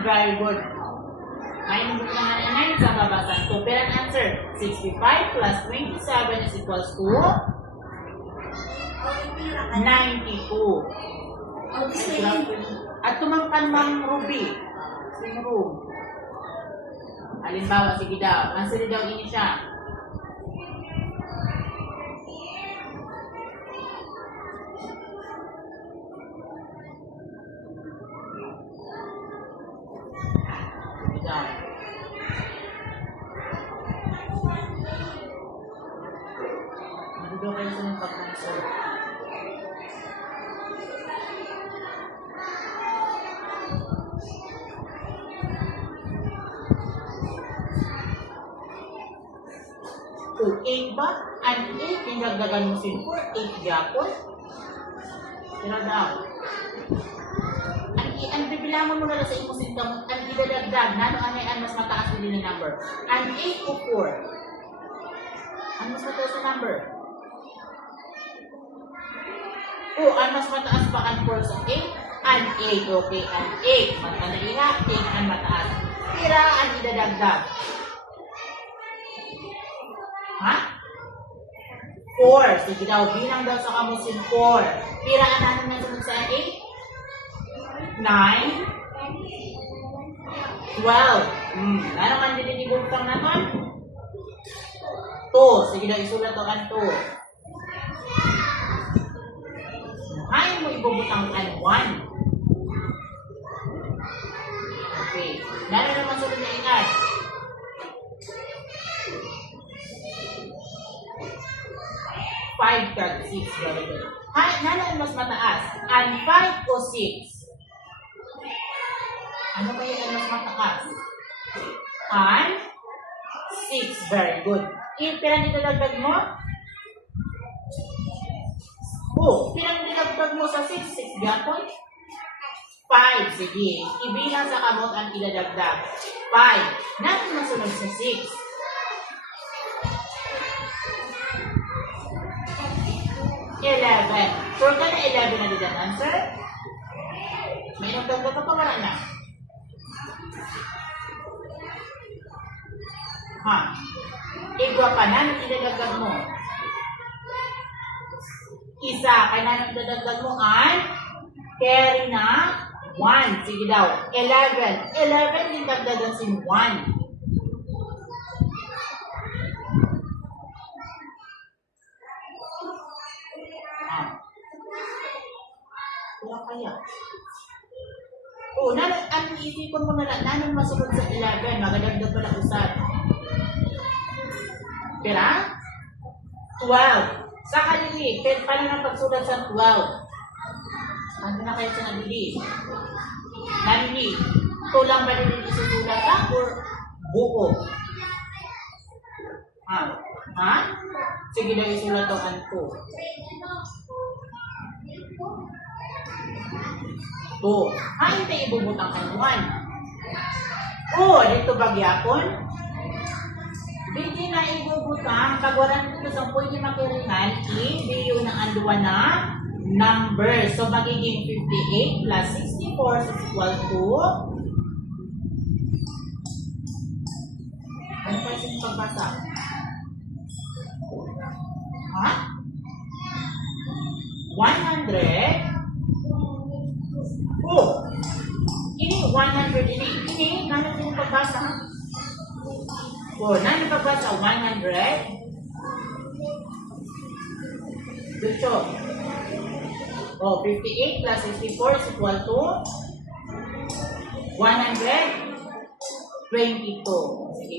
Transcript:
Very good. May number na 9 sa babasan 2. Pero ang answer, 65 plus 27 is equals to 92. At tumangkan mang Ruby. Sino Ruby? Halimbawa, sige daw. Answer daw ini siya. Sige daw. Hindi daw kayo sa mga pag-answer. So, 8 ba? Ang 8, yung dagdagan mo sin 4, 8 yapon. Pero daw. Ang bibilangan mo na lang sa imusin ka mo, ang idadagdag, ano yan mas mataas din yung number. Ang 8 o 4? Ang mas mataas na number? Oh, ang mas mataas pa ang 4 sa 8? Ang 8, okay. Ang 8, matanaira, 8 ang mataas. Tira ang idadagdag. Ha? 4. Sige daw, bilang daw sa kamusin 4. Piraan natin na sunod sa 8? 9? 12. Ano man dinigultang naman? 2. Sige daw, isulat to ang 2. Ayaw mo ibubutang ang 1. Okay. Lalo naman sunod na ingat. 5 kag 6. Nano ang mas mataas? Ang 5 o 6? Ano kaya ang mas mataas? Ang 6. Very good. Pirang dinadagdag mo? Oh, pirang dinadagdag mo sa 6? 6 gapon? 5. Sige. Ibilang sa kamot ang idadagdag. 5. Nano masunod sa 6? 11. Sure ka na 11 na din ang answer? May nagdagdag ka pa wala na? Ha? Igwa pa na nang idadagdag mo? Isa. Kaya na nang idadagdag mo ang carry na 1. Sige daw. 11. 11 yung dagdagan sin 1. Wala kaya. Oh, ang iisipon mo na lang, nanong masunod sa 11, magadagdag pala usad. Pera? 12. Sa kanili, paano nang pagsulat sa 12? Ano na kayo sa nabili? Nabili. Tulang ba din isusulat ka or buko? Ha? Ha? Sige na isulat to ang 2. 2. Ay, tayo ibubutang ang 1. Oh, dito bagyapon. Hindi na ibubutang. Pagwaran dito sa pwede makiringan, i-video ng anduan na number. So, magiging 58 plus 64 is equal to... Ano pa yung pagbasa? Ha? 100? Oh, ini 100 ini nano yung pagbasa? Oh, nano pagbasa 100? Dito. Oh, 58 plus 64 is equal to 122. Sige,